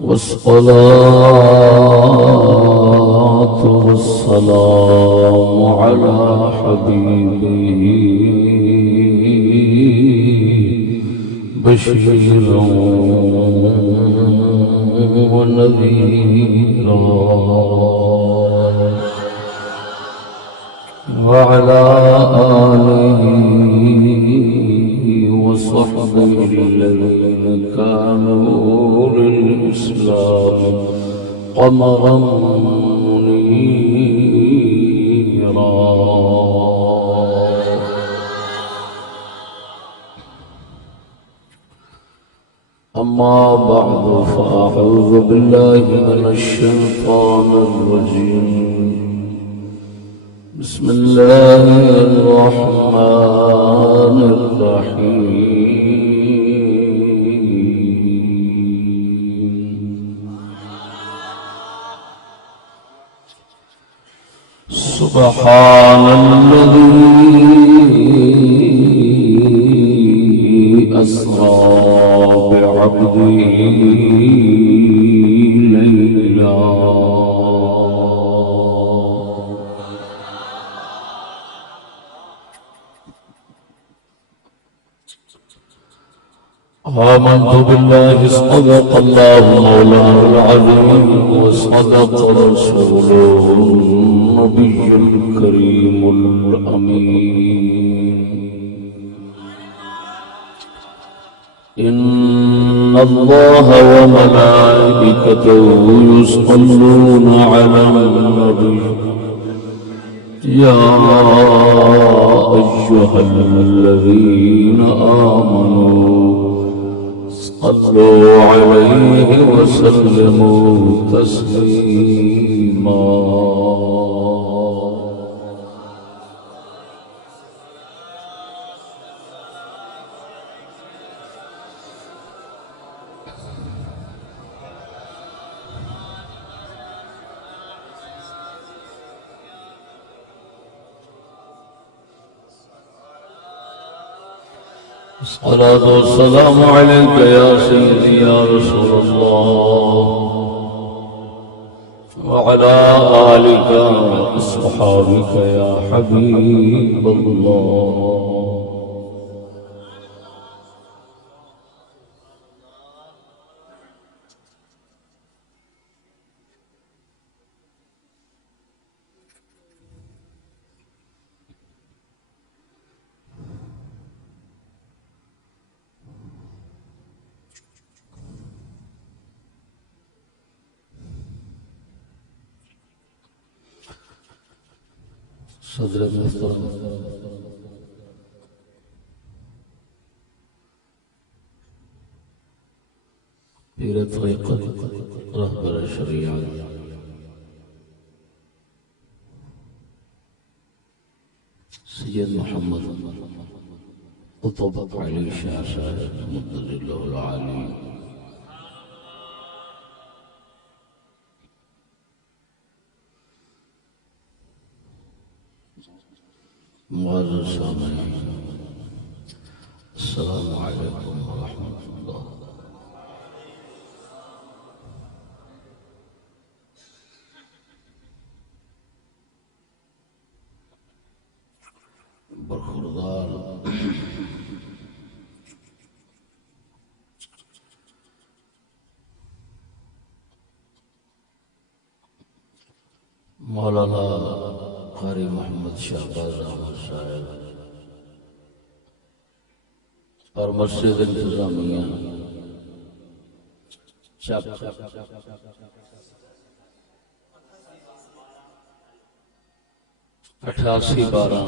والصلاة والسلام على حبيبه بشيرا ونذيرا وعلى آله وصحبه الذين كانوا للإسلام قمرا منيرا. أما بعد فأعوذ بالله من الشيطان الرجيم. بسم الله الرحمن الرحيم. سبحان الذي أسرى بعبده ليلا آمنت بالله صدق الله مولانا العظيم وصدق رسوله النبي الكريم الأمين. إن الله وملائكته يصلون على النبي يا أيها الذين آمنوا صلوا عليه وسلموا تسليما. الصلاة والسلام عليك يا سيدي يا رسول الله وعلى آلك وأصحابك يا حبيب الله. صدر محترم پیر طریقت رہبر شریعت سید محمد قطب علی شاہ صاحب مدد اللہ العالی، معزز سامعین السلام علیکم ورحمۃ اللہ. برخوردار مولانا قاری محمد شہباز احمد صاحب اور مسجد انتظامیہ چک 8812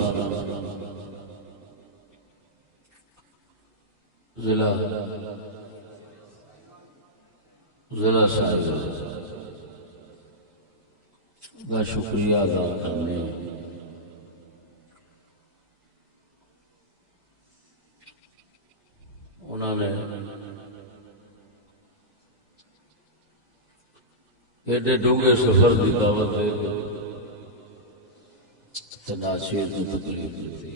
ضلع صاحب کا شکریہ ادا کرنے انہوں نے ایڈے ڈونگے سفر کی دعوت دے کے ناچیر کی تقریب دی.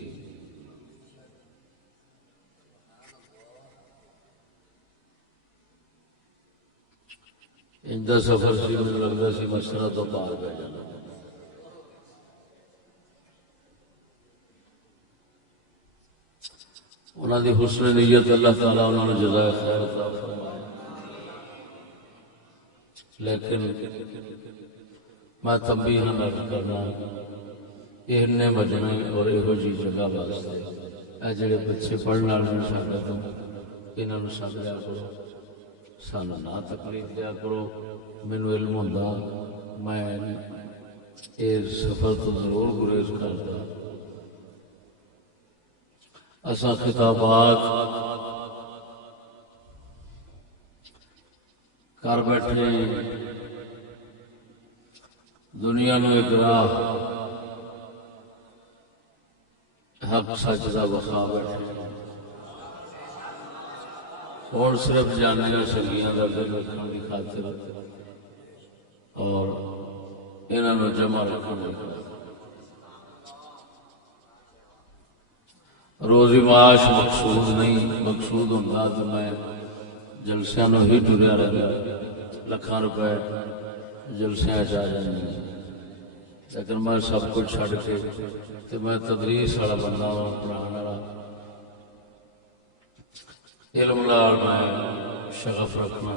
ان کا سفر سی مجھے لگتا سی مسئلہ تو پار پہ جانا. انہوں دی حسن نیت اللہ تعالیٰ انہوں نے جزائے خیر عطا فرمائے. لیکن میں تنبیہ نہ کرنا یہ بجنے اور یہو جی جگہ واسطے اے جڑے بچے پڑھنے والے ساڈے تو انہاں نوں سمجھا کرو، سانو نہ تکلیف دیا کرو. مینوں علم ہوندا میں اس سفر تو ضرور گریز کرتا. اساں خطابات کر بیٹھے دنیا نو ایک راہ حق سچ دا وکھا بیٹھے. ہوں صرف جانیا سنگیاں کا دل رکھنے کی خاطر اور انہوں جمع رکھنے کی روزی معاش مقصود نہیں. مقصود ہوتا تو میں جلسیاں نو ہی ٹریا رہا، لکھاں روپے جلسیاں آ جانے. لیکن میں سب کچھ چھڈ کے تے میں تدریس والا بندہ ہوں، پڑھانے والا. علم لال میں شغف رکھنا،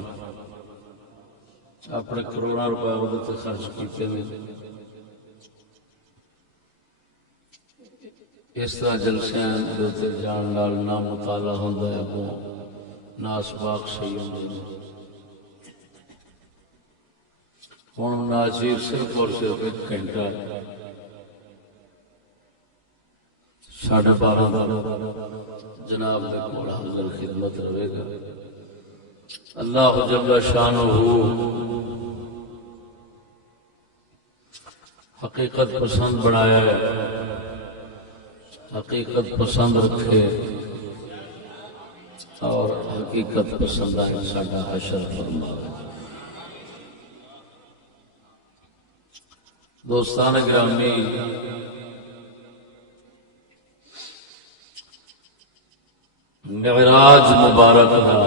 اپنے کروڑوں روپے وہ خرچ کیتے ہیں. اس طرح جلسے جان نال نہ مطالعہ ہوتا ہے، اگوں نہ اسباق صحیح ہوتے ہیں. ہوں ناچیر صرف اور صرف 1 گھنٹہ 12:30 جناب نے کوڑا حضر خدمت رہے گا. اللہ جل شانہ حقیقت پسند بنایا ہے، حقیقت پسند رکھے اور حقیقت پسند آئے ساڈا حشر فرمائے. دوستان گرامی، معراج مبارک کا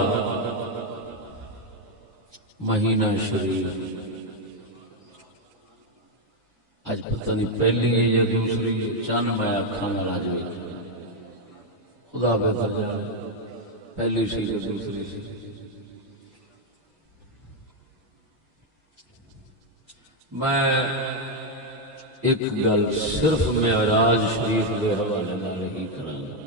مہینہ شریف اج پتہ نہیں پہلی ہے یا دوسری، چند میں آکھاں گا آج بھی خدا بہتر جانے پہلی سی یا دوسری سی. میں ایک گل صرف معراج شریف کے حوالے نال ہی کراں گا،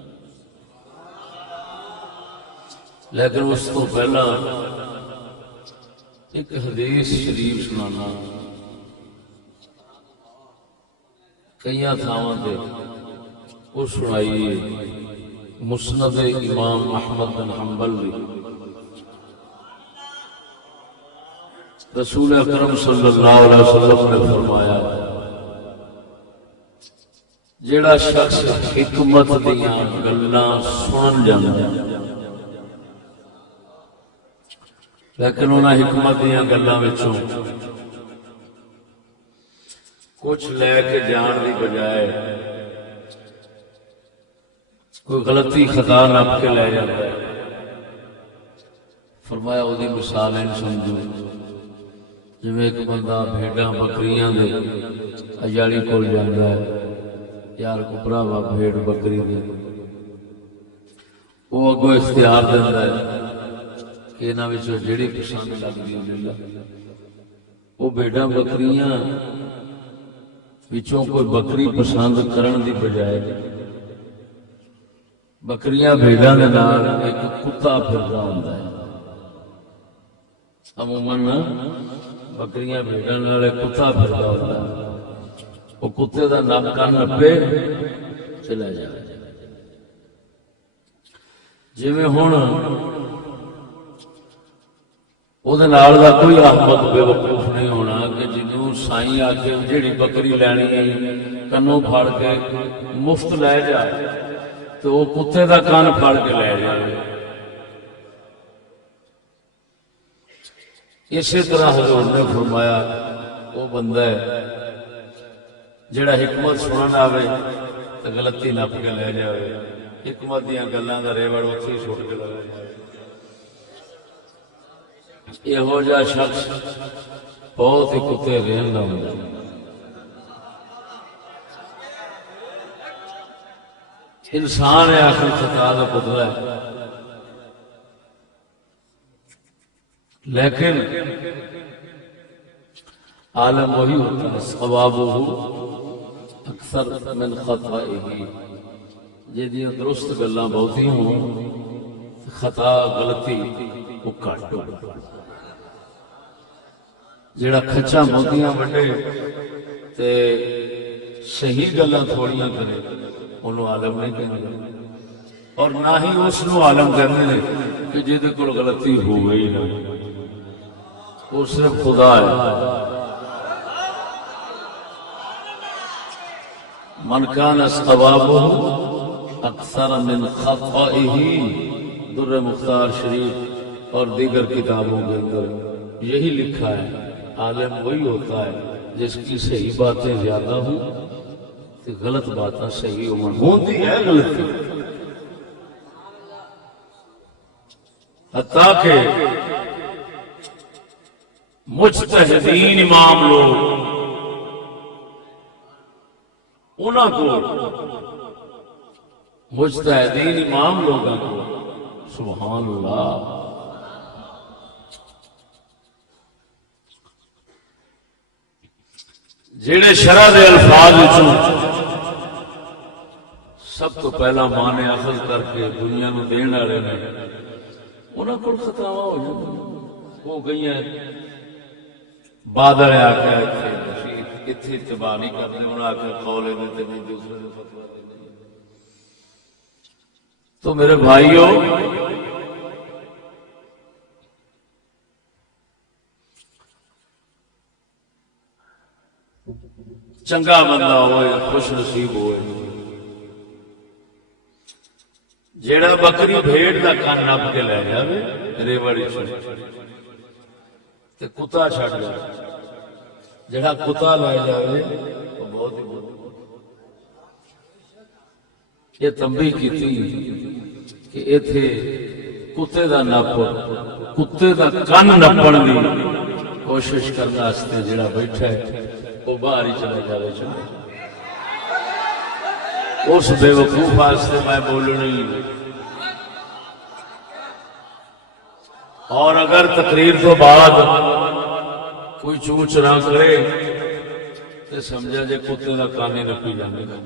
لیکن اس تو پہلا ایک حدیث شریف سنانا. کئی تھاواں تے وہ سنائی مسند امام احمد بن حنبل دی. رسول اکرم صلی اللہ علیہ وسلم نے فرمایا جیڑا شخص حکمت دیاں گلاں سنن جاندا لیکن انہاں حکمت دیاں گلاں وچوں کچھ لے کے جان دی بجائے کوئی غلطی خطا نپ کے لے جاتا ہے. فرمایا وہ مثال ہے سمجھو جی ایک بندہ بھیڑاں بکریاں دے اجاڑی کول جاندا ہے، یار کو بھراوا بھیڑ بکری دے، وہ اگوں اختیار دیندا ہے کہ انہاں وچوں جیڑی پسند لگدی ہے لے. وہ بھیڑاں بکریاں وچوں کوئی بکری پسند کرن دی بجائے بکریاں بھیڑاں دے نال ایک کتا پھردا ہوندا ہے. عموماً بکریاں بھیڑاں نال ایک کتا پھردا ہوندا ہے، وہ کتے دا نک کن نپے چلا جائے. جویں ہن وہ کوئی احمد بے وقوف نہیں ہونا کہ جنوں سائیں آ کے جیڑی بکری لینی ہے کنوں پھڑ کے مفت لے جائے تو وہ کتے دا کان پھڑ کے لے جائے. اسی طرح حضور نے فرمایا وہ بندہ ہے جڑا حکمت سنن آوے تو غلطی نپ کے لے جائے، حکمت دیاں گلاں دا ریوڑ اتھے ہی چھوڑ کے لے جائے. یہو جا شخص بہت ہی کتے رہن نہ ہوں انسان ہے آخر خطا کا پتلا ہے لیکن عالم وہی ہوتا ہے ثوابہ اکثر من خطائہ جہدیاں درست گلاں بہتی ہوں خطا غلطی وہ کٹ ہو جڑا کھچا موتیاں وڈے تے صحیح گلاں تھوڑیاں کرے انہوں عالم نہیں کہنے اور نہ ہی اس نو عالم کہنے کہ جہدے کول غلطی ہو گئی نہ وہ صرف خدا ہے من کان ثوابہ اکثر من خطائہ در مختار شریف اور دیگر کتابوں کے اندر یہی لکھا ہے عالم وہی ہوتا ہے جس کی صحیح باتیں زیادہ ہوں تو غلط باتیں صحیح ہوتی ہے غلطی حتیٰ کہ مجتہدین امام لوگ انہاں کو مجتہدین امام لوگوں کو سبحان اللہ جڑے شرع دے الفاظ سب تو پہلا معنی اخذ کر کے دنیا نو دین والے نے انہاں کول خطاواں ہو جاندیاں ہو گئی ہیں بادل آ کے اتنے اتباع نہیں کرتے انہوں نے آ کے قول دیتے نہیں دوسرے نے فتویٰ دیتے تو میرے بھائیوں چنگا بندہ ہوئے خوش نصیب ہوئے جیڑا بکری بھیڑ دا کان نپ کے لے جاوے ریوڑی تے کتا چھٹ جائے جڑا کتا لے جاوے وہ بہت ہی یہ تنبیہ کی تھی کہ ایتھے کتے دا نپ کتے دا کان نپن دی کوشش کرنا واسطے جڑا بیٹھا ہے وہ باہر ہی چلے جاوے چلے اس بے وقوف واسطے میں بولنی اور اگر تقریر تو بعد کوئی چوچ نہ کرے تو سمجھا جے کتے کا کانے نپی جانے گا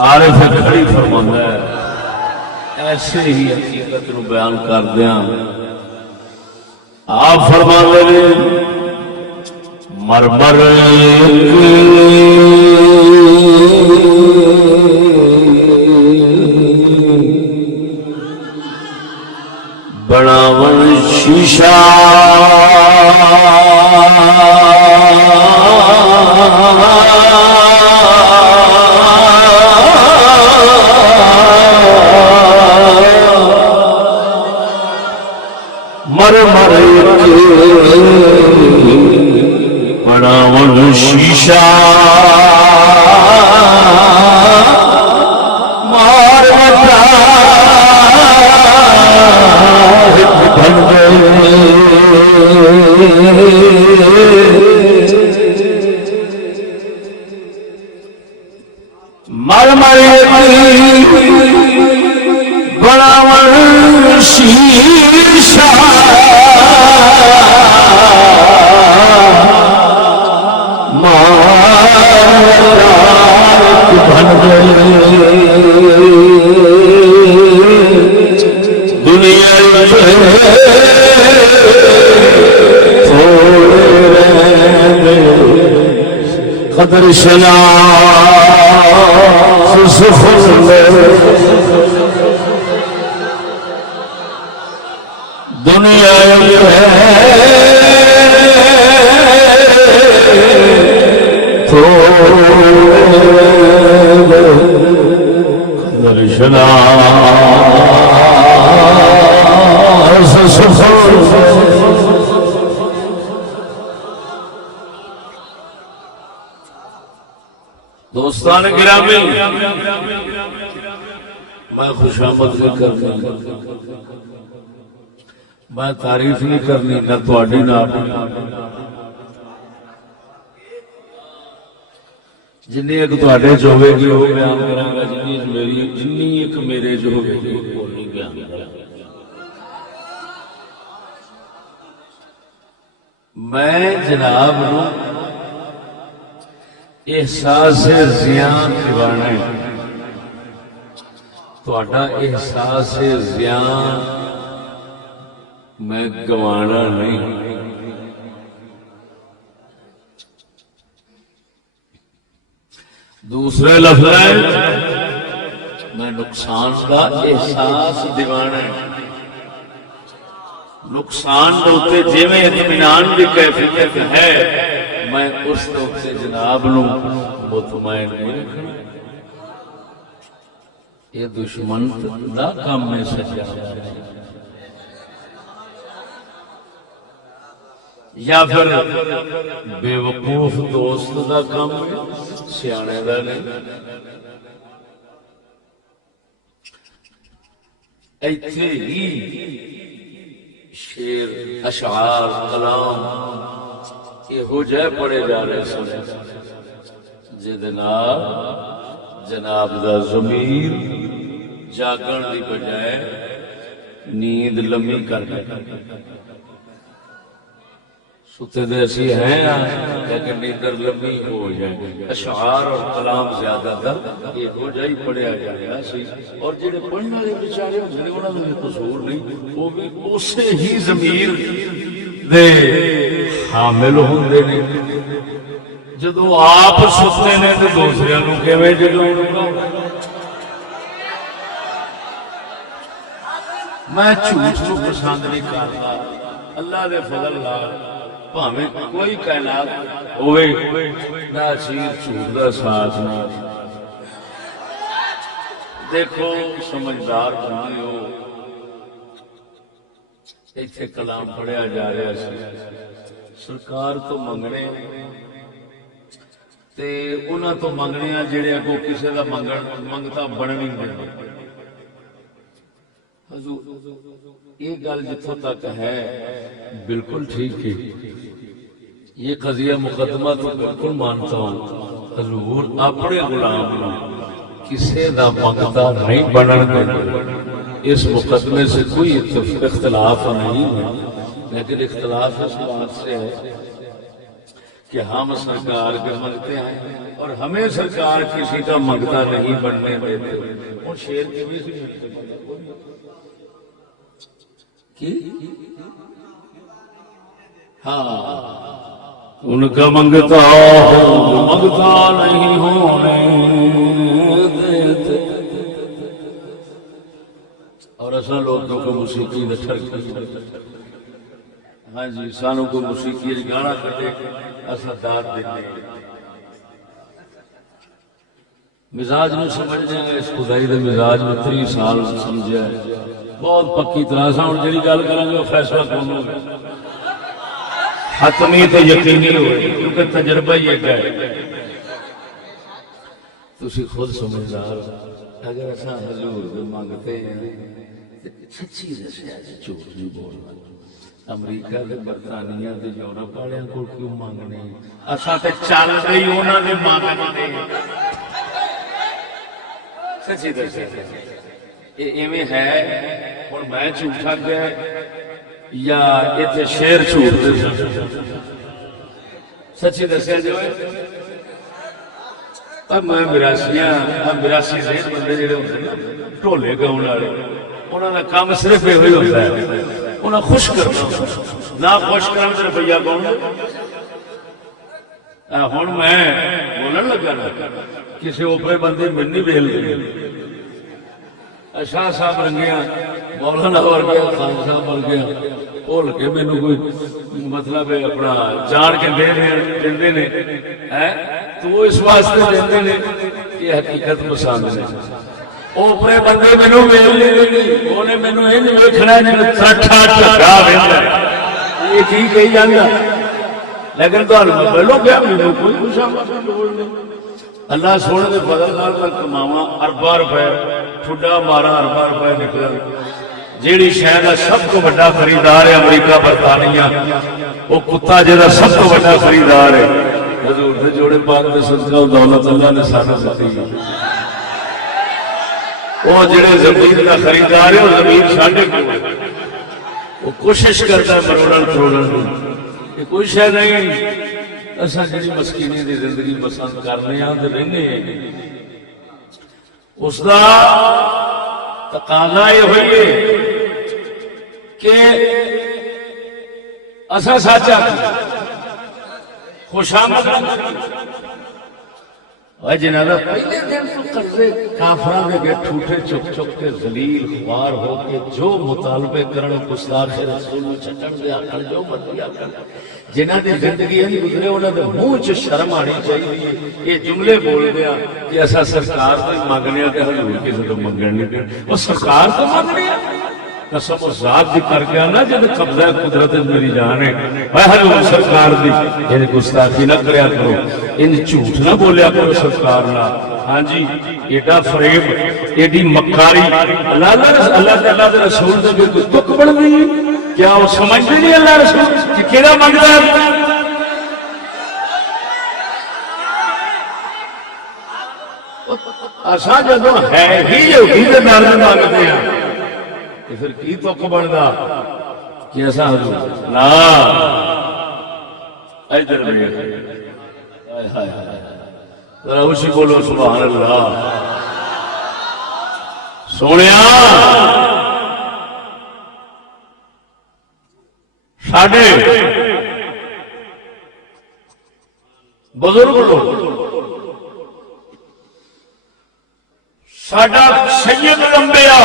عارف کھڑی فرماتا ہے ایسے ہی حقیقت نو بیان کر دیا آپ فرماتے ہیں مرمر بناون شیشہ مرمر بناون شیشہ مار بن گئے مرمر بناون شیشہ بن گئے دنیا قدر شنا دنیا شناس سفر دوستان گرامی، میں خوشامد نہیں کرنی، میں تعریف نہیں کرنی، نہ تواڈی نہ اپنی، جنی ایک تواڈے جو ہوے گی وہ بیان کراں گا، جنی ایک میرے جو ہوے گی وہ نہیں بیان کراں گا۔ میں جناب نو احساس زیان دیوانا ہے، تہاڈا احساس زیان میں گوانا نہیں۔ دوسرے لفظ میں نقصان کا احساس دیوانا ہے، نقصان دوتے جی میں اطمینان کی کیفیت ہے، میں اس سے جناب نو مطمئن نہیں رکھنا۔ یہ دشمن دا کام میں سجا یا پھر بے وقوف دوست دا کام ہے، سیانے دا نہیں۔ ایتھے ہی شعر، اشعار، کلام یہ ہو جائے پڑے جا رہے سن جناب جناب دا ضمیر جاگن دی بجائے نیند لمبی کر کے ستے دے اسی ہیں لیکن نیندر لمبی ہو جائے، اشعار اور کلام زیادہ تر یہ ہو جائے پڑھیا جائے سی، اور جڑے پڑھنے والے بیچارے ہوندے نے انہاں دا قصور نہیں، وہ بھی اسے ہی ضمیر دے حامل ہوندے نے۔ جدو آپ ستے نے تو دوسرے نو کیویں جگاؤں؟ میں جھوٹ کو پسند نہیں کرتا، اللہ دے فضل نال بھاویں کوئی کائنات ہوئے نہ چیز جھوٹ دا ساتھ نہ دیکھو، سمجھدار بنائے ہو۔ ایتھے کلام پڑھیا جا رہا سی، سرکار تو منگنے تے انہاں تو منگنے جڑے اگوں کسے دا منگتا بننی نہیں۔ حضور یہ گل جتوں تک ہے بالکل ٹھیک ہے، یہ قضیہ مقدمہ تو بالکل مانتا ہوں۔ حضور اپنے غلام کسے دا منگتا نہیں بنن دیتے، اس مقدمے سے کوئی اختلاف نہیں ہے، لیکن اختلاف اس بات سے ہے کہ ہم سرکار کے منگتے ہیں اور ہمیں سرکار کسی کا منگتا نہیں بننے دیتے۔ اور شیر کی بھی ہاں ان کا منگتا ہو منگتا نہیں ہونے دیتے، اور ایسا لوگوں کو موسیقی نے ٹھرکی، ہاں جی سانوں کو موسیقی گانا کٹے ایسا داد دیتے، مزاج میں سمجھ جائیں گے، اس خدائی دے مزاج میں 3 سال سمجھا ہے بہت پکی طرح سے۔ ہوں جی گل کریں گے وہ فیصلہ کون ہوگا، حتمی تو یقینی ہوئے کیونکہ تجربہ ہی ایک ہے۔ تسی خود سمجھدار اگر ایسا حضور مانگتے ہیں سچی دسیا جھوٹ نہیں بولنا، امریکہ دے برطانیہ دے یورپ والوں کو کیوں مانگنے، اساں تے چل گئی انہاں دے مانگنے۔ سچی دسیا ایویں ہے، ہن میں جھوٹا گیا یا اتنے شیر جھوٹ دے سچی دسیا جو ہے۔ اب میں 82 بندے جڑے ہوندے نا ڈھولے گاؤن والے، انہاں دا کام صرف یہ ہوتا ہے انہاں خوش کرنا، نہ خوش کرن تے روپیہ کون۔ ہن میں بولن لگا نا کسی اوپرے بندے میں نہیں ویل گئے، شاہ صاحب رنگیا، مولانا ورگیا، خان صاحب ورگیا بول کے مینوں کوئی مطلب اپنا جان کے دے نے، تو وہ اس واسطے دیندے نے کہ حقیقت پسند نے۔ وہ اپنے بندے مینوں ویل نہیں دینی، انہیں مینوں یہ نہیں ویکھنا جی ترٹھا جھگا ویندا یہ کی کہی جاندا، لیکن تمہیں پہلو کیا مینوں کوئی خوشامد کی لوڑ نہیں۔ اللہ سونے کے فضل نال میں کماواں ارباں روپے، ٹھڈا مارا ارباں روپے نکلن، جیڑی شہر کا سب تو بڑا خریدار ہے امریکہ برطانیہ، وہ کتا جہاں سب تو بڑا خریدار ہے، حضور دے جوڑے پاک دے صدقہ دولت اللہ نے سانو دتی ہے۔ وہ جڑے زمین کا خریدار ہے وہ زمین ساڈے کول ہے، وہ کوشش کرتا ہے مروڑن کروڑن کی، یہ کوئی شے نہیں۔ اصل جی مسکینی کی زندگی پسند کرنے ہاں رہنے اس کا تقاضا یہ ہوئی ہے کہ اصل سچ خوشامد جنہوں نے پہلے دن تو قرضے کافراں دے ٹھوٹے چک چک کے ذلیل خوار ہو کے جو مطالبے کرن گستاخ رسول نوں چھٹن دے آکھن جو مرضی آکھن، جنہاں دی زندگی نہیں گزرے انہاں دے منہ چ شرم آنی چاہیے یہ جملے بول دیا کہ اسا سرکار تو منگنے تے حضور کسے تو منگن نہیں دے، او سرکار تو منگنے قسم ذات دی کر کے آنا جب قبضہ قدرت میری جان ہے، اے حضور سرکار دی ان گستاخی نہ کریا کرو، ان جھوٹ نہ بولیا کرو سرکار نہ، ہاں جی ایڈا فریب ایڈی مکاری اللہ تعالیٰ دے رسول دے کوئی تک بن گئی، کیا وہ سمجھتے نہیں اللہ رسول کہ کیڑا منگتا ہے؟ اساں جدوں ہے ہی یہودی دے نال منگتے ہیں پھر کی تک بنتا کہ ایسا حضور نا ادھر ذرا اسی بولو سبحان اللہ۔ سونیا ساڈے بزرگ لوگ ساڈا سید لمبیا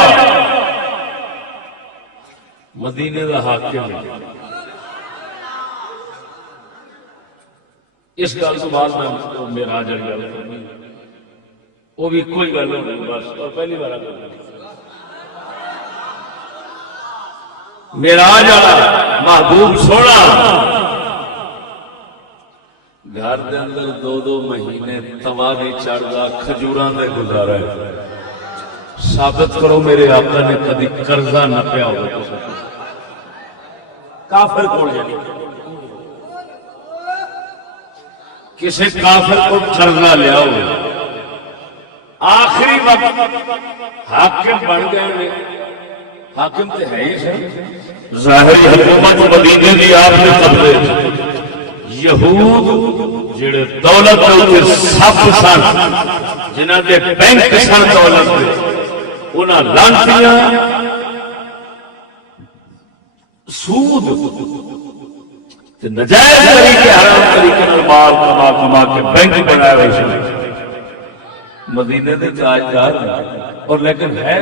مدینے کا حاکم ہے، اس گل تو بعد میں معراج والی گل کرنی، وہ بھی کوئی گل نہیں بس، اور پہلی بار معراج والا محبوب سونا گھر دے اندر دو دو مہینے توا نہیں چڑھتا، کھجوراں دے گزارا ہے۔ ثابت کرو میرے آقا نے کدی قرضہ نہ پیا ہو کافر کو، یعنی کسی کافر کو قرضہ لیا ہو، آخری وقت حاکم بن گئے، حاکم تے ہے ہی سر، ظاہری حکومت مدینے دی آپ نے قبضے، یہود جڑے دولت دے سب سن، جنہاں دے بینک سن دولت دے، انہاں لانتیاں سود تے نجائز طریقے حرام طریقے نال مال کما کما کے بینک بنائے ہوئے سن، مدینے دے تاجدار، اور لیکن ہے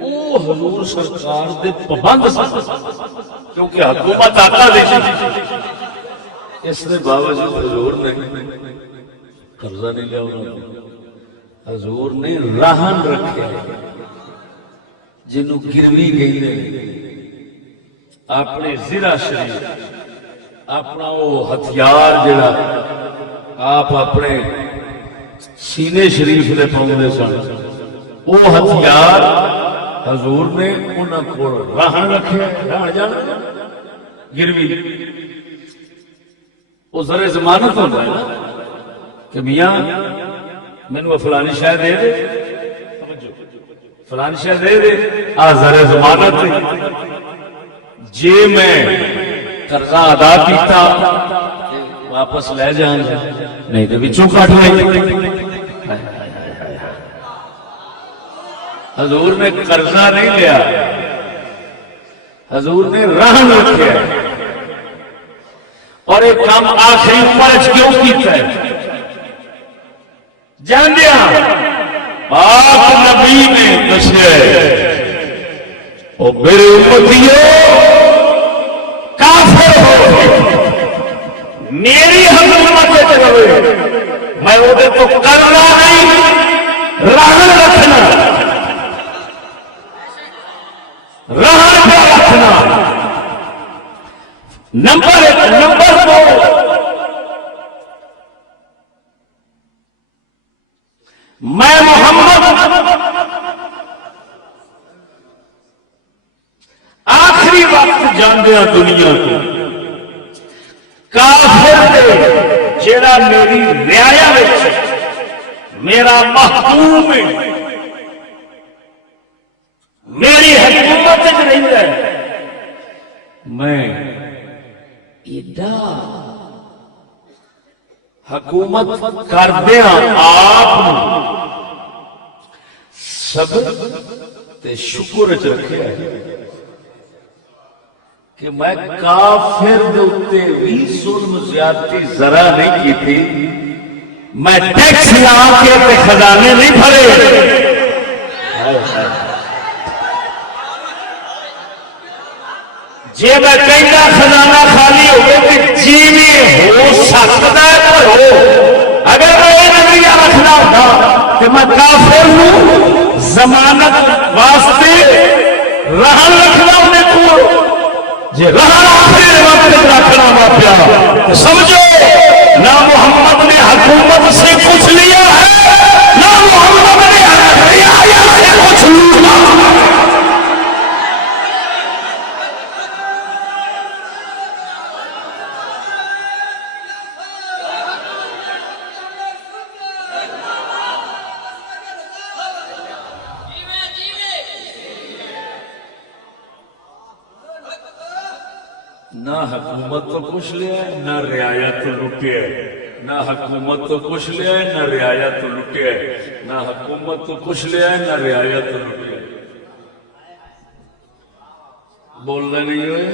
او حضور سرکار دے پابند سن، کیونکہ حکومت آقا دی سی، اس نے باوجود حضور نے قرضہ نہیں لیا، حضور نے رہن رکھے جنوں گروی گئی نے، اپنے زرہ شریف اپنا وہ ہتھیار جڑا آپ اپنے سینے شریف نے پاؤندے سن، وہ ہتھیار حضور نے انہاں کول رہن رکھے، رہن جان گروی، وہ ذرا ضمانت ہوتا ہے نا کہ میاں مینوں فلانی شے دے دے، فلانی شے دے دے، آ ذرا ضمانت، جے میں قرضہ ادا کیتا واپس لے جان، نہیں تو وچوں کٹ لے۔ حضور نے قرضہ نہیں لیا، حضور نے رہن رکھا، اور ایک کام آخری عمر کیوں کیتا ہے جان دیا، آپ نبی نے دسیا او میرے امتیو کافر ہو میری حکومت رہے، میں وہ تو کرنا نہیں، رہن رکھنا، رہن پہ رکھنا. نمبر 2 میں محمد آخری وقت جاندیا دنیا کو کافر دے جیڑا میری رعایا وچ میرا محکوم ہے میری حکومت وچ رہندا ہے میں ایڈا حکومت کردیا آپ صبر تے شکر چ رکھے کہ میں کافر دے اوتے بھی ظلم زیادتی ذرا نہیں کی تھی. میں ٹیکس لا کے تے خزانے نہیں بھرے. جی میں کہنا خزانہ خالی ہوئے کہ جی ہو سکتا ہے پر ہو. اگر میں یہ نظریہ رکھنا ہوتا کہ میں کافر ہوں ضمانت واسطے رہن رکھنا انہیں کو جی رہن آخری وقت رکھنا ہوا پیا تو سمجھو نہ محمد نے حکومت سے کچھ لیا ہے نہ محمد نے رعایا سے کچھ لیا. نہ حکومت تو کچھ لیا نہ رعایا تو لٹیا. نہ حکومت تو کچھ لیا نہ رعایا تو لٹیا. نہ حکومت تو کچھ لیا نہ رعایا تو لٹیا. بولنے نہیں ہوئے.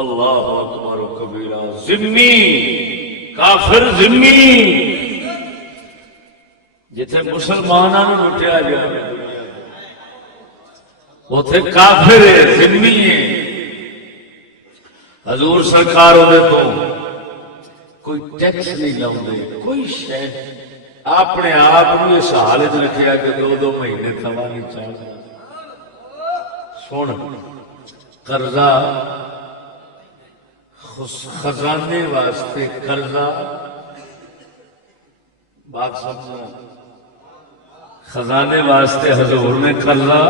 اللہ اکبر و کبیرہ. ذمہ کافر ذمہ جتھے مسلمانوں لٹیا جائے اوتھے کافر ہے ذمہ ہے. حضور سرکار ہونے تو کوئی ٹیکس نہیں لاؤندے کوئی شے اپنے آپ کو اس حالت رکھیا کہ 2 مہینے تھوا نہیں چاہتا. سن قرضہ خزانے واسطے قرضہ بات سمجھنا خزانے واسطے حضور نے قرضہ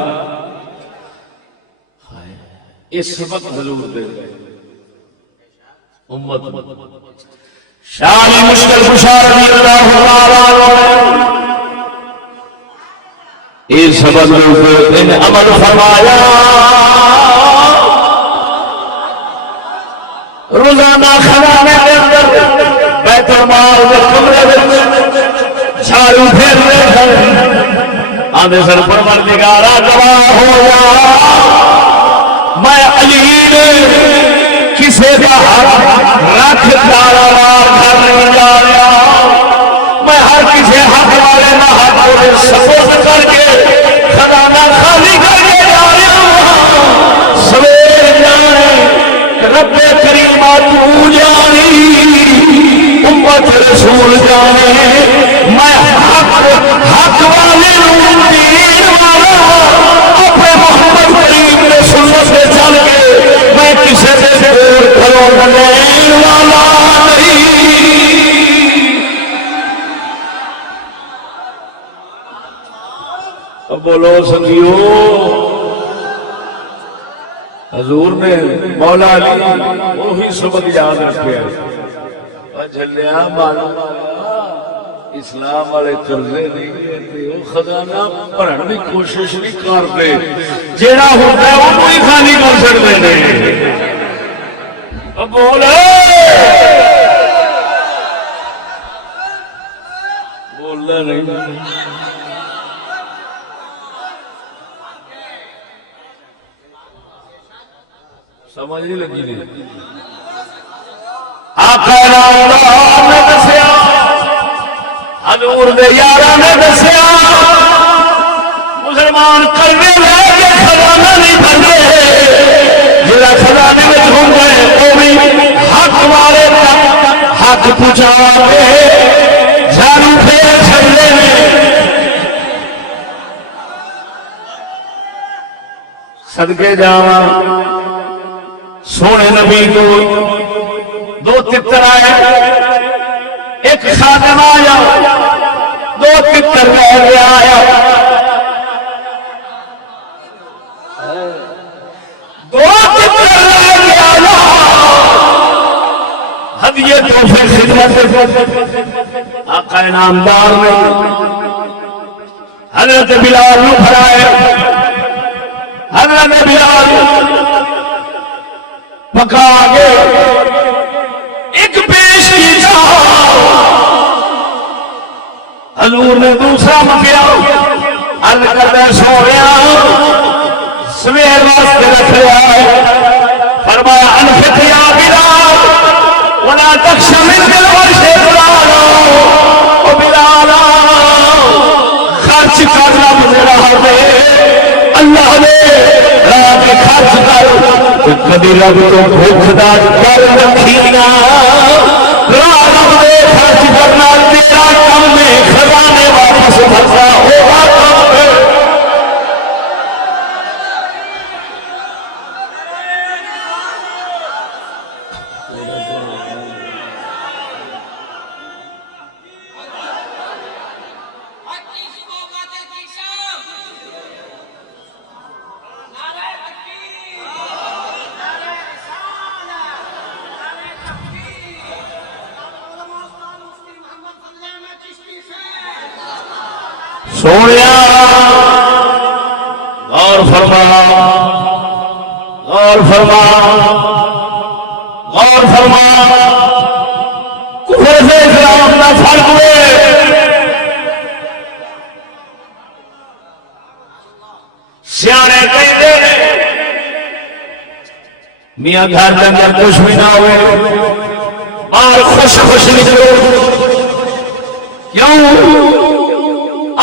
اس وقت حضور دے گئے امت شاہ مشکل کشا رضی اللہ تعالی عنہ اس وقت ان عمل فرمایا روزانہ خزانے کے اندر بیت المال کے کمرے میں جھاڑو پھیر رہے ہیں. آدھے سر پروردگارا گواہ ہو جا میں علی نے کسی کا رکھ کاروبار کر نہیں جا رہا. میں ہر کسی حق والے نہ حق والے سپورٹ کر کے خزانہ خالی کر کے جا رہا ہوں. سویر جانے رب کریم تو جانی امت رسول جانے میں حق والے دین والا اپنے محمد کریم نے سنت سے چل کے میں کسی سے دور کروں لینے والا نہیں. بولو سنگیو حضور نے مولا علی وہی سبق یاد رکھے جلیا معلوم اسلام والے قرضے نہیں لیتے وہ خزانہ بھرن کی کوشش نہیں کرتے جہاں ہوتا ہے وہ کوئی خالی کر سکتے ہیں. بولنا نہیں سمجھ نہیں لگی نہیں. نے دسیا حضور دے یاراں نے دسیا مسلمان قرضے لے کے خزانہ نہیں بھرتے جڑا خزانے میں ہوندا ہے وہ بھی حق والے تک حق پہنچا کے جھاڑو پھیر چھڑتے ہیں. صدقے جاواں سونے نبی کو دو تتر آئے، ایک خادم آیا، دو تتر لے کے آیا، دو تتر لے کے آیا، ہدیے تحفے خدمت آقا انعامدار نے حضرت بلال نو پھڑائے، حضرت بلال پکا کے ایک پیش کیا، حضور نے دوسرا مکیا، عرض کرتا سویا سویر واسطے رکھ لیا ہے، فرمایا انفق یا بلال ولا تخش من العرش بلالا، او بلالا خرچ کرنا مجھے رہا دے، اللہ نے راہ کے خرچ کر، کبھی رب تو بھوکھدا کر رکھینا، راہ دے خرچ کرنا تیرا کم میں خزانے واپس بھرنا ہوگا کم ہے۔ سونیا غور فرما، غور فرما، غور فرما، کفر سے اسلام کا فرق ہوئے، سیانے کہتے ہیں میاں گھر کے اندر کچھ بھی نہ ہوئے اور خوش خوش نکلو، کیوں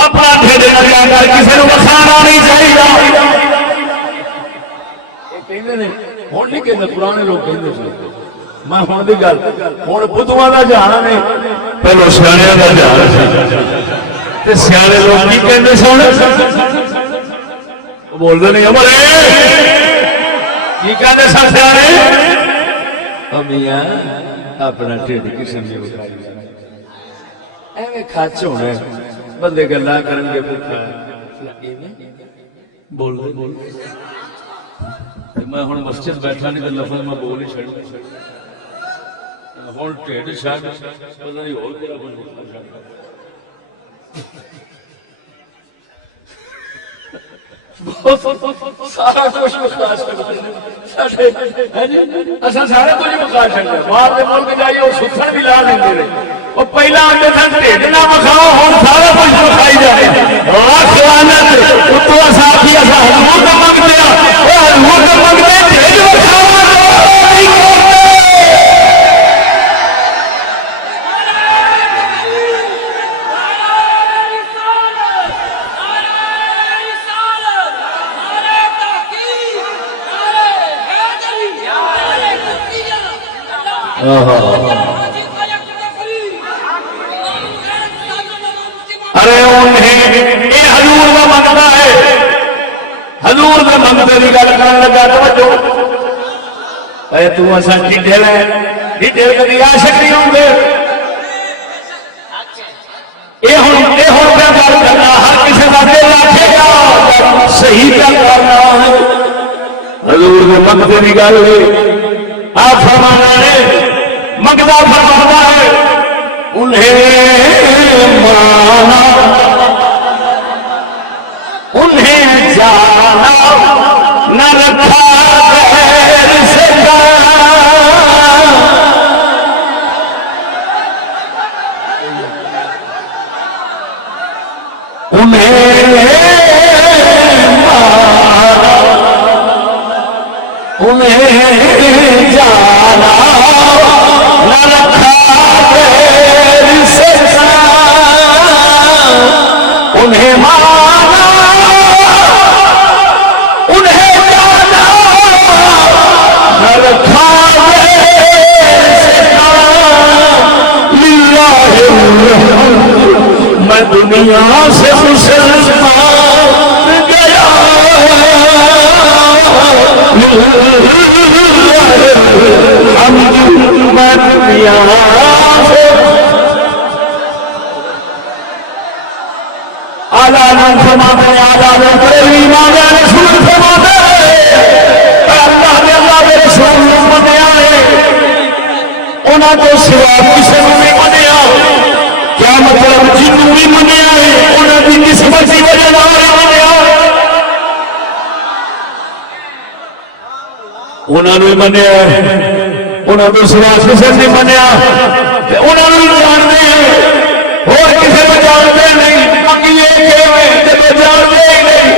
اپنا ڈھیر لگا کر کسی کو بخانا نہیں چاہیے۔ ہوں نہیں کہتے، پرانے لوگ کہتے میں ہوں کی گل، ہوں بدھواں کا جہان نہیں، پہلو سیاح کا جہان، سیانے لوگ کی کہتے سن بولتے نہیں امرے کی کہتے سن سیانے، میاں اپنا ڈھڈ کسی نے ایویں کچ ہونا، بندے گلا کرن گے بھوکا بول میں ہوں مسجد بیٹھا نہیں تو لفظ میں بول ہی چڑھ ہوں ٹھڈ چڑھ پتہ نہیں ہو سارا کچھ مکا سارا کچھ مکا چڑھا، باہر کے ملک جائیے وہ ستھن بھی لا لیں گے، وہ پہلا آتے سن ٹھڈ نہ مکھاؤ، ہوں سارا کچھ مکھائی جائے اتو ساتھی ہزور کا منگتے ہزور کا منگتے ٹھڈ مکھاؤ۔ ارے انہیں یہ حضور کا منگتا ہے، حضور کا منگتے کی گل کر لگا توجہ، اے تو ایسا ڈھڈل ہے، ڈھڈل کبھی عاشق نہیں ہوں گے، یہ ہوں کیا گل کرنا، ہر کسی کا دل رکھے گا صحیح کیا کرنا ہے، حضور کے منگتے کی گل آپ فرمانا ہے، منگتا فرمانا ہے انہیں مانا انہیں جانا نہ رکھا غیر سے انہیں مانا انہیں جانا نہ رکھا غیر سے انہیں مانا انہیں جانا نہ رکھا غیر سے للہ میں دنیا سے مسلمان گیا نام فرماتے ہیں آزاد بریلوی امام اہل سنت فرماتے ہیں اللہ نے اللہ کے رسول کو منیا ہے انہاں کو سوا کسی کو نہیں منیا کیا مطلب جنوں بھی منیا ہے انہاں کی قسمت کی وجہ نال منیا انہاں نے منیا انہاں کو سوا کسی نے منیا تے انہاں نے جانتے ہیں اور کسی کو جانتے نہیں باقی یہ کہ جب جانتے ہی نہیں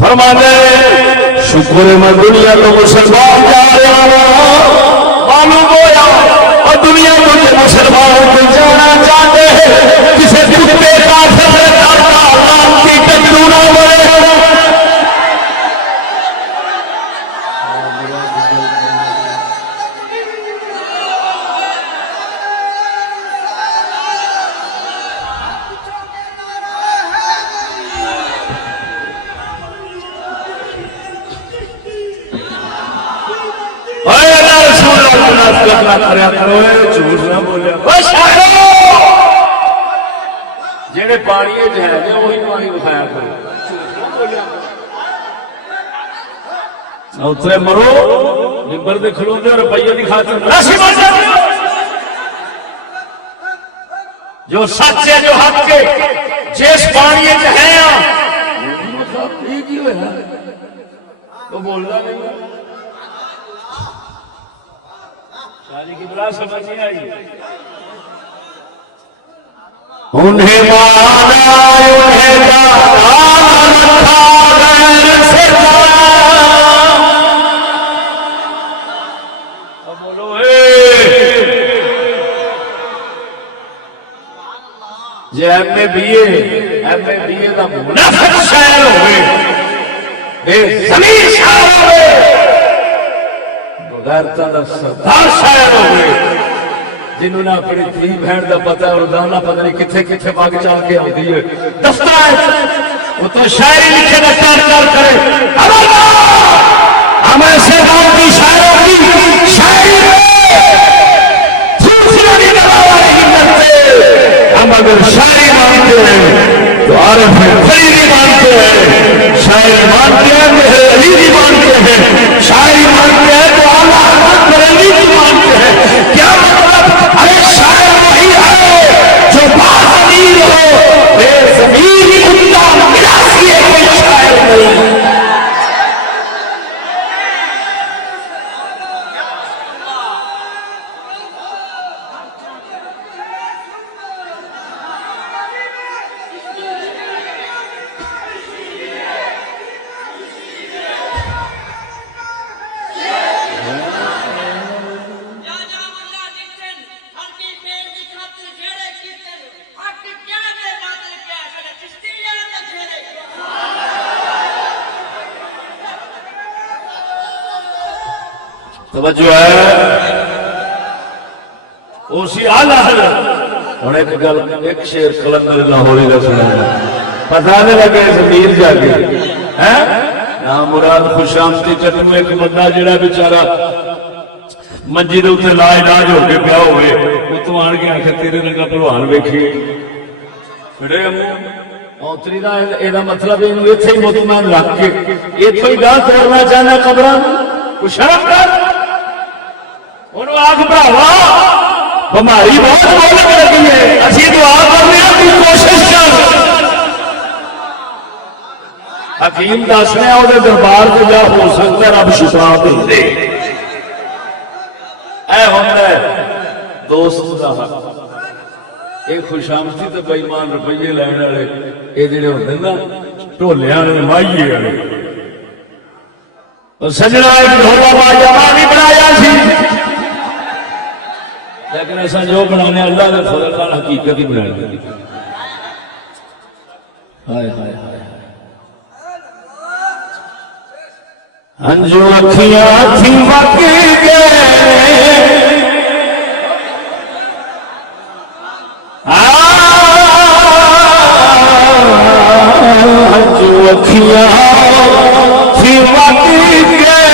فرماتے شکر میں دنیا تو مسلمان جا رہا معلوم ہوا اور دنیا کو مسلمان کو جانا چاہتے ہیں کسی کتے کافر نے کہا نام کی ٹکرو نہ بڑے جڑے پانی ہے وہی پانی دکھایا کرو اترے مرو نمبر دے کھلوندے روپیے کی خاطر جو سچ ہے جو حق ہے جس پانی ہے تو بولنا نہیں شادی کی بلا سمجھ نہیں آئی انہیں مانا انہیں جانا غیر سے بولو جی ایم اے بی اے کا منافق شاعر ہوئے زمین شاعر ہوئے غیرتاں دا سردار شاعر ہوئے جنہوں نے اپنی تھی بہن دا پتہ اور دانا پتہ نہیں کتھے کتھے باغ چال کے آتی ہے دفتر وہ تو شاعری لکھے دفتر کر کرے ہم ایسے گاؤں کی شاعروں کی شاعری دوسرا نہیں دباوا نہیں کرتے ہم اگر شاعری مانتے ہیں تو عارف فریدی مانتے ہیں شاعری مانتے ہیں میرے علی بھی مانتے ہیں شاعری مانتے ہیں تو اللہ بریلوی بھی مانتے ہیں کیا مطلب ارے شاعر وہی ہے جو باضمیر ہو بے ضمیر کتا ملاسی ہے کوئی شاعر نہیں توجہ ہے اسی آلہ حضرت ہوں ایک شیر کلندر لاہوری کا سنا پتا نہیں لگے زمیر جا کے نام مراد خوشامتی چٹو ایک بندہ جڑا بیچارہ منجی دے اتنے لا علاج ہو کے پیا ہوئے وہ تو آن کے آخر تیرے رنگا پروان ویکھیے اوتری دا یہ مطلب اتنے ہی مطمئن رکھ کے اتوں ہی گاہ کرنا چاہنا قبر کو شرم کر انہوں آگ بڑھاوا ہماری بہت بولنے لگی ہے اسی دعا کرنے ہیں تو کوشش کر حکیم دسنے وہ دربار سے جا ہو سکتا ہے رب شفا دے اے ہوتا ہے دوست کا حق ایک خوشامتی تو بےمان روپیے لین والے یہ جڑے ہوتے نا ٹولیاں ماہیے والے سجنا ایک ڈھولا باجا بھی بنایا سی لیکن ایسا جو بنانے اللہ نے فضل نال حقیقت ہی بنائی ہنجو اکھیاں تھی واقعی گئے ہنجو اکھیاں تھی واقعی گئے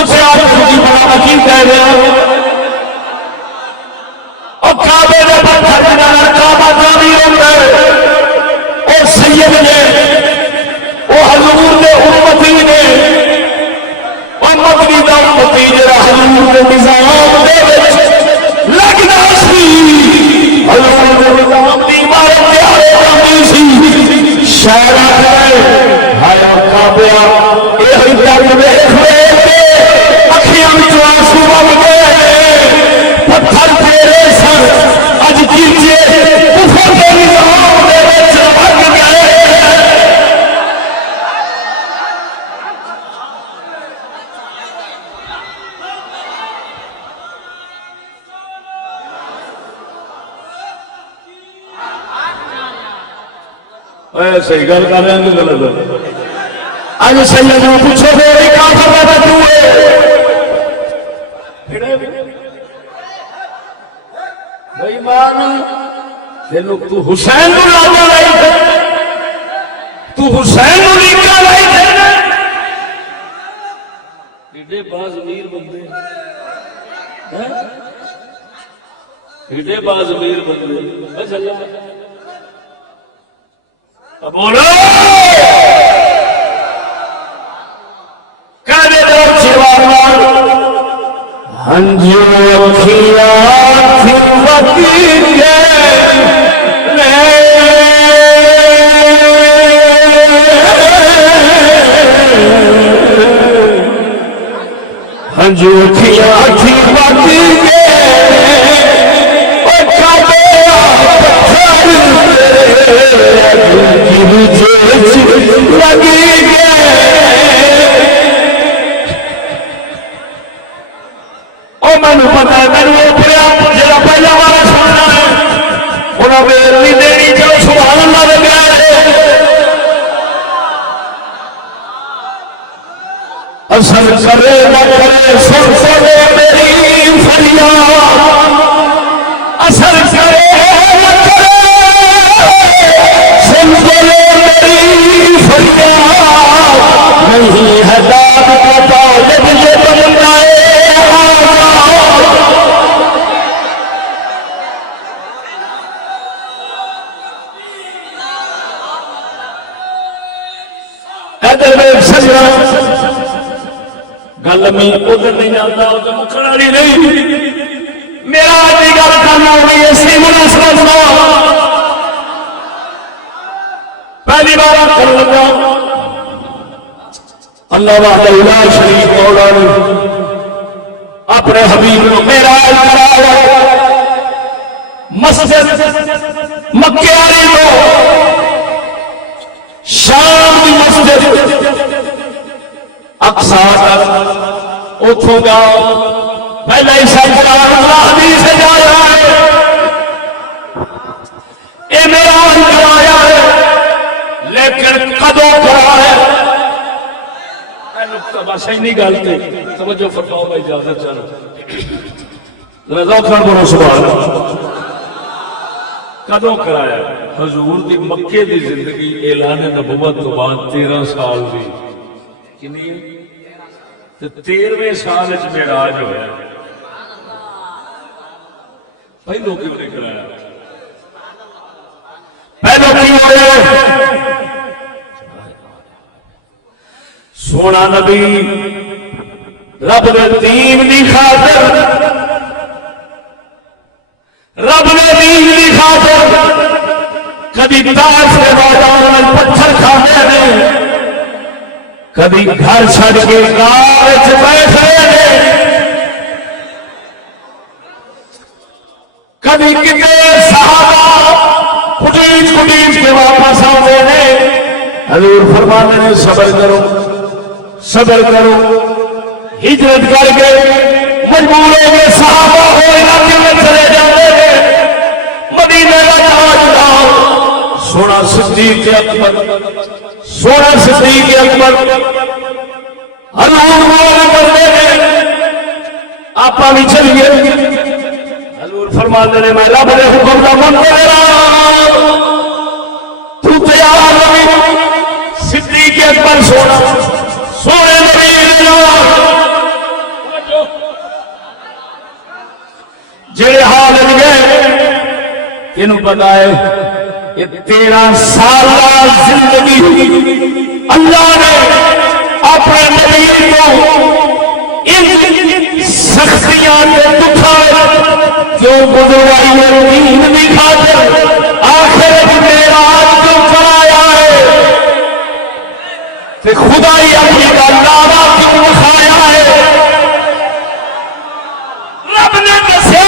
سوچا کی بڑا کی کہہ رہا اور کعبے دے پتھر جنہاں کعبہ تعمیر ہوتا ہے اور سید نے وہ حضور دے امتی نے امتی دا امتی جڑا حضور دے نظام دے وچ لگدا سی حضور دے نظام دی عمارت تیار ہوندی سی شہر ہے ہایا کعبہ اے ہی درد ویکھ ویکھ اکھیاں وچ آنسو بن گئے پتھر تیرے سر اج کیجے کفر دے نظام دے وچ لگ گئے صحیح گل کر رہے ہیں غلط اج سید نو پوچھو میرے کافر دا تو بھائی مان تینو تو حسین نو لاوا لائی تے تو حسین نو لیکا لائی تے ایڈے باز امیر بندے ہیں ایڈے باز امیر بندے بس اللہ بولو کہنے دو چیوان ہنجو اکھیاں تھی وقتی کے ہنجو اکھیاں تھی وقتی کے لگی گئے او مینو پتا ہے مینو جا پہلا والا سننا ہے انہیں ویل نہیں دینی چلو سبحان اللہ دے گیا اثر کرے نہ کرے سن سنے میری فریاد اثر کرے نہ کرے سن سنے میری فریاد نہیں ہے داد کا طالب یہ بننا ہے ادھر میں سجنا گل میں ادھر نہیں جاتا ادھر مکھڑی نہیں میرا آدمی گل کرنا ہوئی اسی مناسبت پہلی بار کر لگا اللہ وحدہ لا شریک مولا نے اپنے حبیب کو معراج کرایا مسجد مکے والی کو شام کی مسجد اقصا اتوں گا پہلے ہی سرکار اللہ حدیث سے جا رہا ہے یہ معراج کرایا ہے لیکن کدوں کرایا ہے بس اینی گل تے توجہ فرماؤ بھائی اجازت چلو رضا خان بولو سبحان اللہ کدوں کرایا حضور دی مکے دی زندگی اعلان نبوت تو بعد 13 سال دی کنی تے 13ویں سال وچ معراج ہویا پہلو کیوں نہیں کرایا پہلو کیوں ہویا سونا نبی رب نے دین دی خاطر رب نے دین دی خاطر کبھی تاج کے بازار پتھر کھاتے ہیں کبھی گھر چھڑ کے کار بیٹھے ہیں کبھی کتنے صحابہ کٹیج کٹیج کے واپس آتے ہیں حضور فرماتے ہیں صبر کرو صبر کرو ہجرت کر کے مجبور ہو گئے صحابہ ہو علاقے میں چلے جاتے ہیں مدینے کا تاجدار سونا صدیق اکبر سونا صدیق اکبر حضور مولا کرتے ہیں آپ بھی چلیے حضور فرماتے ہیں میں رب نے حکم کا من کرا تو تیار نہیں صدیق اکبر سونا سونے نبی انہوں پتا ہے یہ 13 سالہ زندگی اللہ نے اپنے نبی کو ان سختیاں نے دکھائے کیوں گزرائی دین بھی خاطر آخر میرا کیوں کرایا ہے کہ خدائی اپنی کا دعویٰ کیوں دکھایا ہے رب نے دسے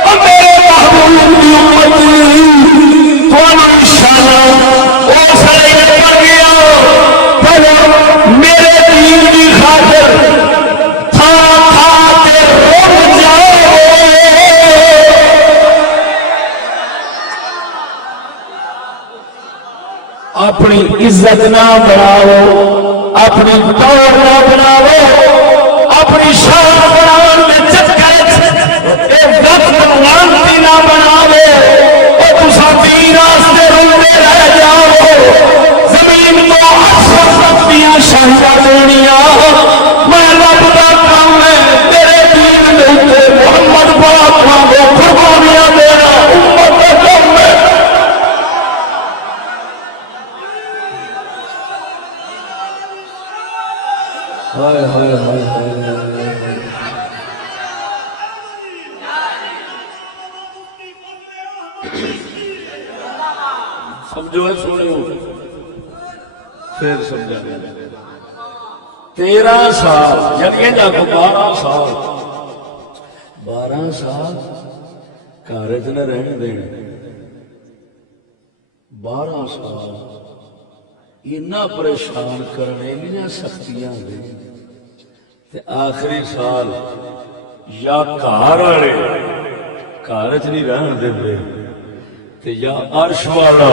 اور میرے محبوب کی امت کون انشاءاللہ وہ سڑے پڑ گیا پہلے میرے دین کی خاطر تھا کے رک جاؤ اپنی عزت نہ بناؤ اپنی دور نہ بناؤ اپنی شان بناؤ میں چکر وقت لانتی نہ بناوے اور تسا دین واسطے روتے رہ جاؤ زمین کو اکثر دیا شہدا دنیا میں رب دا کام ہے تیرے دین دے اوپر محمد پاک کو قربانیاں دینا امت کا کام ہے ہائے ہائے ہائے ہائے سمجھو ہے سنو پھر سمجھا 13 سال یعنی جا کو 12 سال 12 سال کارج نہ رہنے دینے 12 سال اتنا پریشان کرنے اتنی سختیاں دے تے آخری سال یا گھر والے گھر چ نہیں رہن دے تے یا عرش والا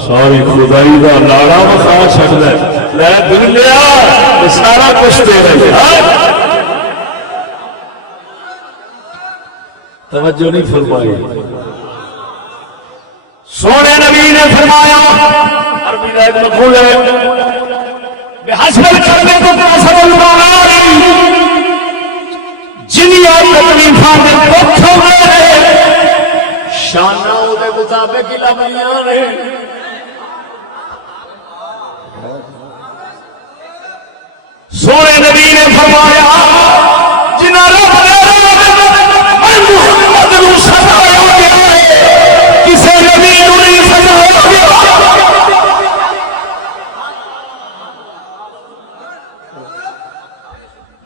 ساری خدائی دا لاڑا وکھا چھڈدا لے دنیا سارا کچھ تیرا توجہ نہیں فرمائی سونے نبی نے فرمایا عربی کا ایک مقول ہے بحسب کرنے کو تحسب المعاری جنیا تکلیفاں دے دکھ ہوئے شانہ دے مطابق ہی لبیاں نے سونے نبی نے فرمایا جنہ رب نے محمد نو سزایا گیا ہے کسی نبی نو نہیں سزایا گیا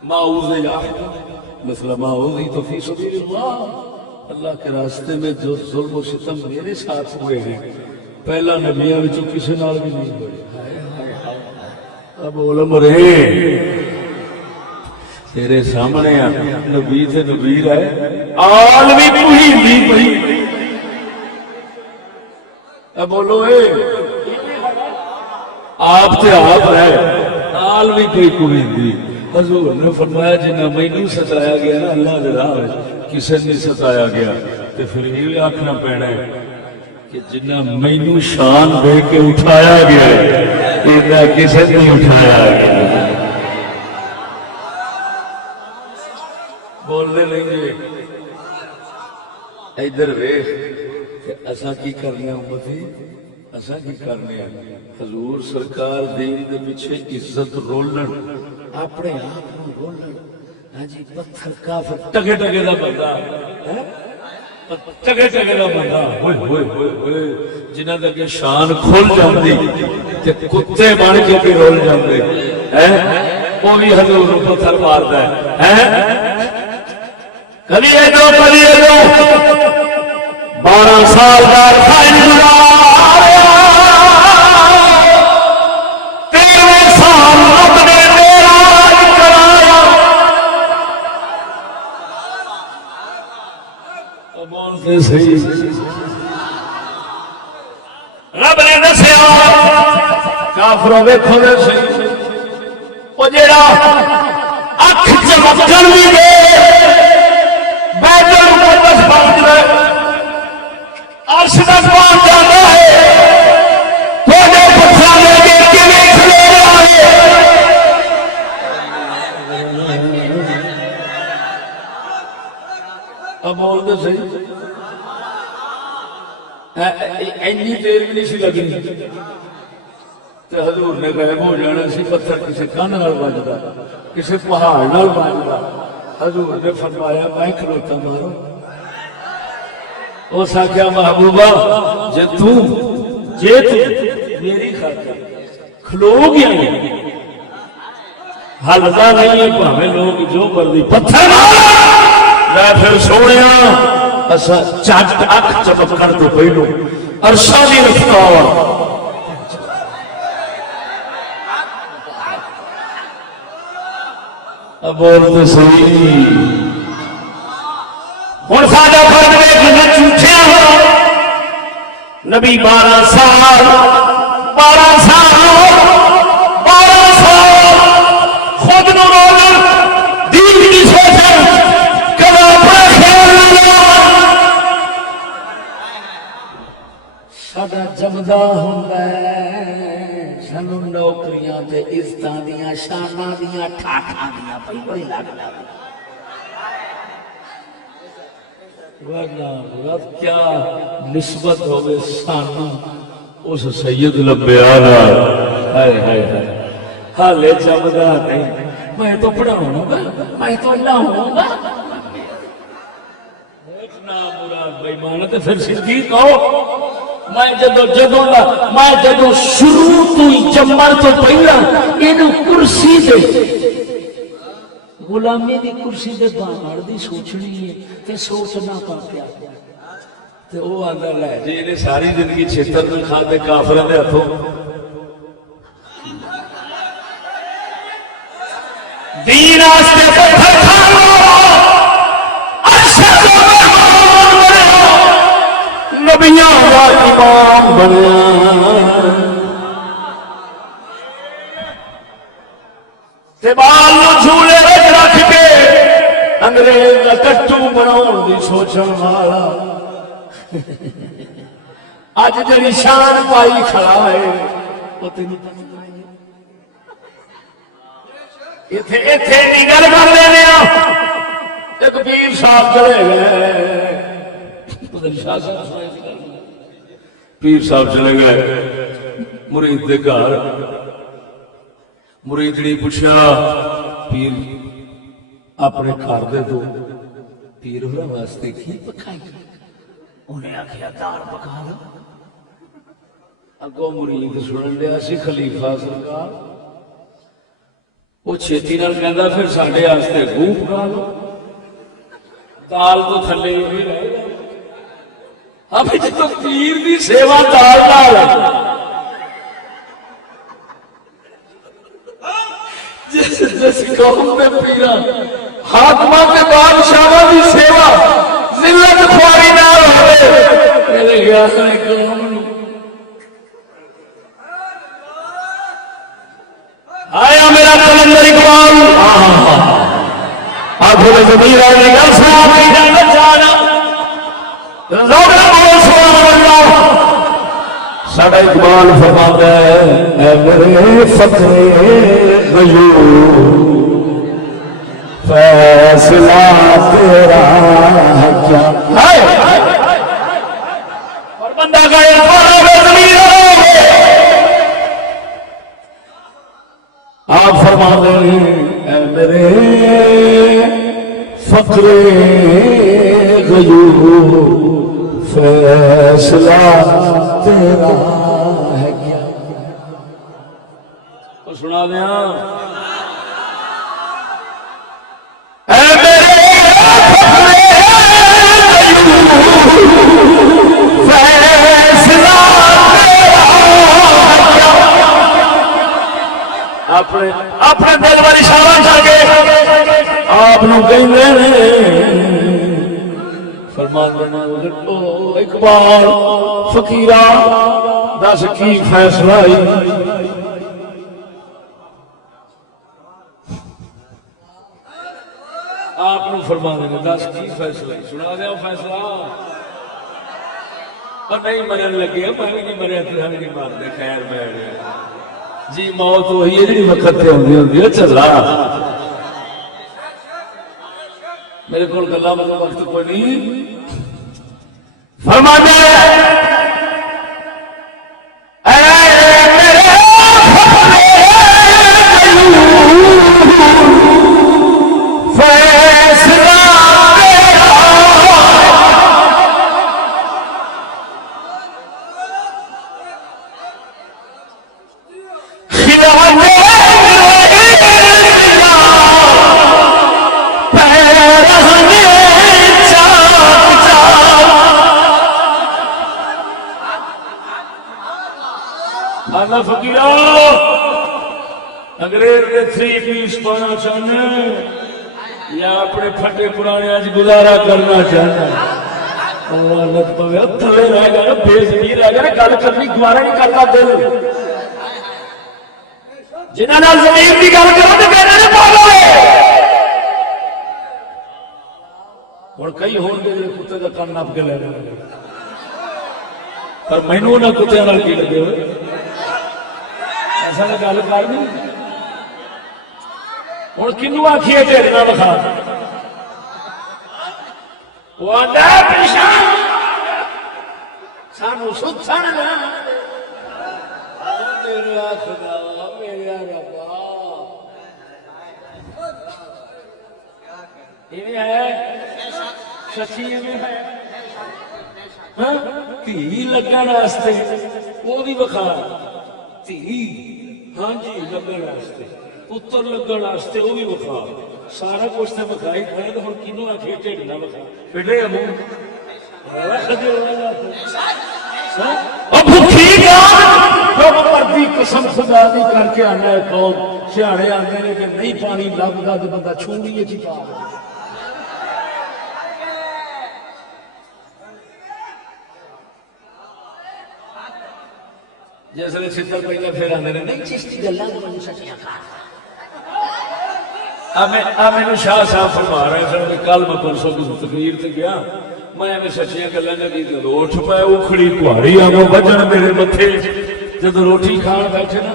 معوذ یا مثل معوذی تو فی سبیل اللہ اللہ کے راستے میں جو ظلم و ستم میرے ساتھ ہوئے ہیں پہلا نبیوں میں کسی نال بھی نہیں ہوئے اب علم رہے تیرے سامنے نبی تے نبی رہے عالمی کوئی نہیں پئی اب بولو اے آپ تے آپ رہے عالمی کوئی نہیں حضور نے فرمایا جنہ مینوں ستایا گیا نا اللہ دے راہ کسے نہیں ستایا گیا تے پھر یہ آکھنا پینا ہے کہ جنہ مینوں شان دے کے اٹھایا گیا ہے اتنا کسے نہیں اٹھایا گیا بولنے لیں گے ادھر ویکھ کہ اساں کی کرنے امتی اساں کی کرنے حضور سرکار دین دے پیچھے عزت رولن اپنے آپ کو رولن ہاں جی پتھر کافر ٹگے ٹگے دا بندہ ٹگے ٹگے دا بندہ ہوئے ہوئے ہوئے ہوئے جنہاں دے شان کھل جاندی تے کتے بن کے رول جاندے ہیں وہ بھی حضور نو پتھر ماردا ہے کبھی اے دو 12 سال دا خائن گزاریا 13 سال اپنے معراج کرایا بولتے صحیح رب نے دسیا کافروں ویکھو تے صحیح او جیڑا اکھ چمکن بھی دے بیت المقدس پہنچ گئے عرش تک پہنچ جاتا ہے تھوڑے پتھر لے کے کیویں کھلے رہے اب بول دے صحیح اینی دیر بھی نہیں سی لگنی تے حضور نے غائب ہو جانا سی. پتھر کسی کن نال بجدا کسی پہاڑ نال بجدا. حضور نے فرمایا میں کھلوتا مارو. اس آخیا محبوبہ جے میری خاطر کھلو گیا ہلتا نہیں ہے پاوے لوگ جو مرضی پتھر میں پھر سونے چٹ اکھ چپکن تو پہلو عرشاں دی رفتار بولتے صحیح. ہوں ساڈا فرد ویکھ جھوٹے ہو نبی 12 سال خود نو روزن دین کی سوچن کبھی اپنا خیال نہ ساڈا جمدا ہوندا ہے سانو نوکریاں تے عزتاں دیاں شاناں دیاں ٹھاٹھاں دیاں پہلو ہی لگدا. ورنہ کیا نسبت ہوگی سانو اس سید لبیا حالے جمدا نہیں. میں تو پڑھاؤں گا میں تو لاؤں گا مراد بےمان تو پھر صدیق ہو. میں جدو شروع تو ہی جمن تو پہلا یہ کرسی دے غلامی دی کرسی دے باہر دی سوچنی ہے تے سوچنا پا پیا تے او آندا لے جی نے ساری زندگی چھتر میں کھا تے کافراں دے ہتھوں دین واسطے پتھر کھا لو ارشد محمد بنیا نبیاں دا امام بنیا تے بال نو جھولے وچ رکھ کے انگریز دا کٹو بناؤن دی سوچن والا اج جڑی شان پائی کھڑا ہے او تینوں پتہ نہیں. ایتھے نہیں گل کر لینے ایک پیر صاحب چلے گئے پیر صاحب چلے گئے مرید دے گھر. مرید نے پوچھا پیر اپنے گھر دے دو پیر ہونا واسطے کی پکائی. انہیں آخیا دال پکا لو. اگوں مرید سنن لیا سی خلیفہ سرکار وہ چھتی نال کہندا پھر ساڈے واسطے گوں پکا لو. دال تو تھلے ہی رہ گیا. اب جدو پیر دی سیوا دال نال جس قوم دے پیراں حاکماں تے بادشاہاں دی سیوا ذلت خواری نال ہوے میرے خیال ہے قوم نو آیا میرا کلندر اقبال آنکھوں میں زمین آئے گل سنا نہیں جانا چاہنا لوگ بول سبحان اللہ. ساڈا اقبال فرماتا ہے اے میرے فقرے غیور فیصلہ تیرا ہے کیا. اور بندہ گیا آپ فرماتے ہیں اے میرے فقرے غیور فیصلہ تیرا ہے کیا. سنا دیا اے میرے فیصلہ اپنے دل والی اشارہ کر کے آپ فرمان بنا اقبال فقیرا دس کی فیصلہ آپ فرمان دس کی فیصلہ سنا دیا فیصلہ. اور نہیں مرن لگے میں بھی نہیں مریا تو نہیں مارتے. خیر میں جی موت وہی ہے جی وقت پہ ہوتی ہے چلا میرے کو گلا مطلب وقت کوئی نہیں. فرماتے آنا فقیرا انگریز نے 3 پیس پانا چاہنا یا اپنے پھٹے پرانے آج گزارا کرنا چاہنا لت پوے تھلے رہ گیا بےزتی رہ گیا گل کرنی گوارا نہیں کرتا دل جنہاں نال زمین کی گل کرو تو کہنا نہیں پاگل ہوں کئی ہون گے جی کتے کا کن نپ کے لے گئے پر مینوں نہ کتوں نال کی لگے ہوئے ایسا گل کر نہیں ہوں کنو آخیے ڈیڑھ نہ بخا وہ آتا ہے پیشان سانو ستھن میرا خدا میرا ربا یہ ہے سچی ہے تھی لگن واسطے وہ بھی بخا تھی ہاں جی لگن واسطے پتر لگن واسطے وہ بھی بخا سارا کچھ تو بخائی کھڑے تو ہوں کنو آخر ٹھیک نہ بخا پھٹے منہ قسم خدا دی کر کے آنا ہے قوم سیاڑے آتے ہیں کہ نہیں پانی لگتا تو بندہ چھوڑیے جی پا جس نے چھتر پہلے پھر آتے ہیں نہیں چشتی گلا تو مجھے سچیاں میرے شاہ صاحب فرما رہے ہیں کل میں پرسوں کی تقریر سے گیا میں سچیاں گلا نے اٹھ پائے اکھڑی کہاڑی آگے بجن میرے متھے جب روٹی کھان بیٹھے نا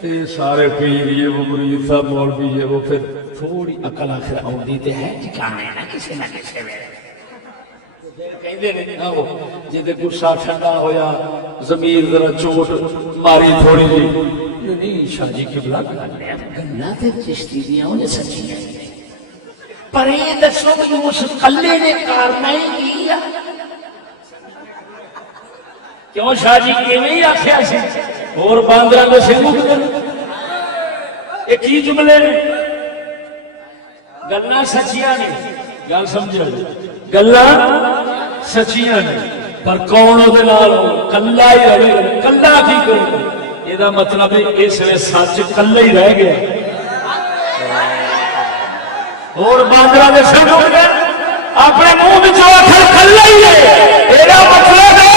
تے سارے پیر یہ وہ مرید صاحب مولوی یہ وہ پھر تھوڑی عقل آخر آؤندی تے ہے ٹھکانے نا کسی نہ کسی ویلے کہندے نے آو جے غصہ ٹھنڈا ہویا ضمیر ذرا چوٹ ماری تھوڑی جی نہیں شاہ جی قبلہ گلا تے چشتی دیاں انہیں سچیاں پر یہ دسو کہ اس کلے نے کارنائی کیا کیوں شاہ جی کیویں آخیا سی اور باندرا کو سنگو یہ کی جملے نے گلا سچیاں نے گل سمجھو گلا سچیاں نے پر کون وہ کلا ہی رہے کلا کی کرے یہ مطلب ہے اس لیے سچ کلا ہی رہ گیا اور باندرا نے سنگو اپنے منہ بچوں آخر کلا ہی ہے یہ مطلب ہے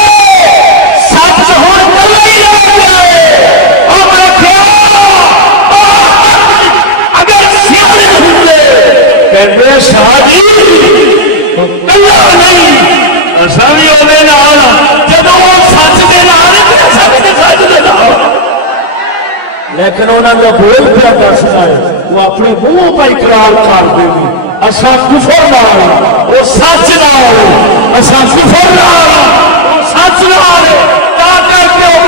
لیکن انہوں نے بول پیا دستا ہے وہ اپنے منہ پر اقرار کر دیں گے اصا کفر نال وہ سچ نال اصا کفر نال وہ سچ نال تا کر کے وہ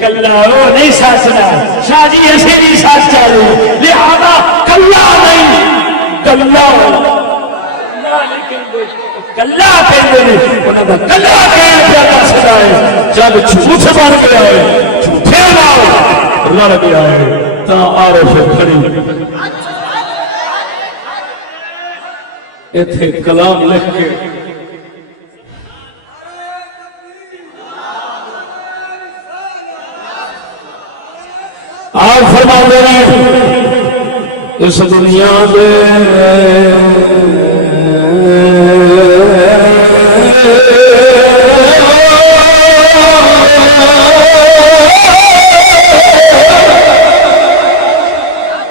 کلا وہ نہیں سچ نال شاہ جی ایسے نہیں سچ چاہیے لہذا کلا نہیں کلا کلا کہتے ہیں انہوں نے کلا کہہ پیا دستا ہے جب جھوٹ بن گیا ہے جھوٹے نال رل گیا ہے تا عارف کھڑی ایتھے کلام لکھ کے آپ فرما دے اس دنیا میں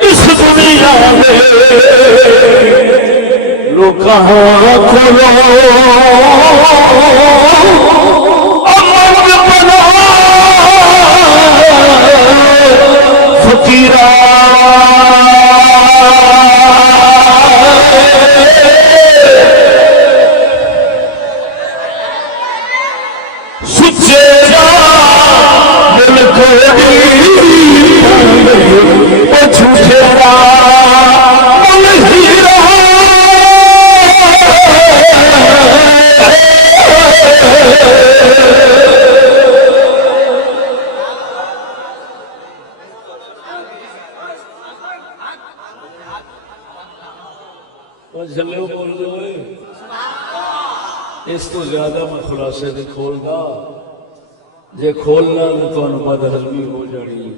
اس دنیا میں لوگ کہاں کھولو فقیرہ سچے جا ملک جھوٹے را اس تو زیادہ میں خلاصے نہیں کھولتا جے کھولنا تو تمہیں بدہضمی ہو جانی،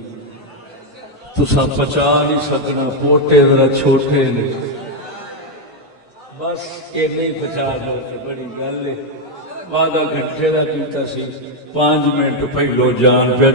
تساں پچا نہیں سکنا، پوٹے ذرا چھوٹے نے، بس یہ نہیں پچا دو کہ بڑی گل ہے۔ وعدہ گھنٹے کا کیتا سی، 5 منٹ پہلو جان پہ